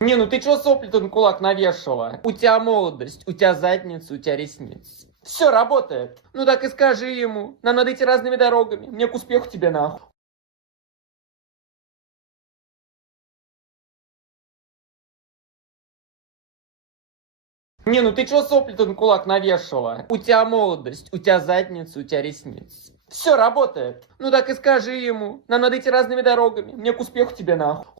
Не, ну ты чё сопли-то на кулак навешала? У тебя молодость, у тебя задница, у тебя ресницы. Все работает. Ну так и скажи ему. Нам надо идти разными дорогами. Мне к успеху тебе нахуй. Не, ну ты чё сопли-то на кулак навешала? У тебя молодость, у тебя задница, у тебя ресницы. Все работает. Ну так и скажи ему. Нам надо идти разными дорогами. Мне к успеху тебе нахуй.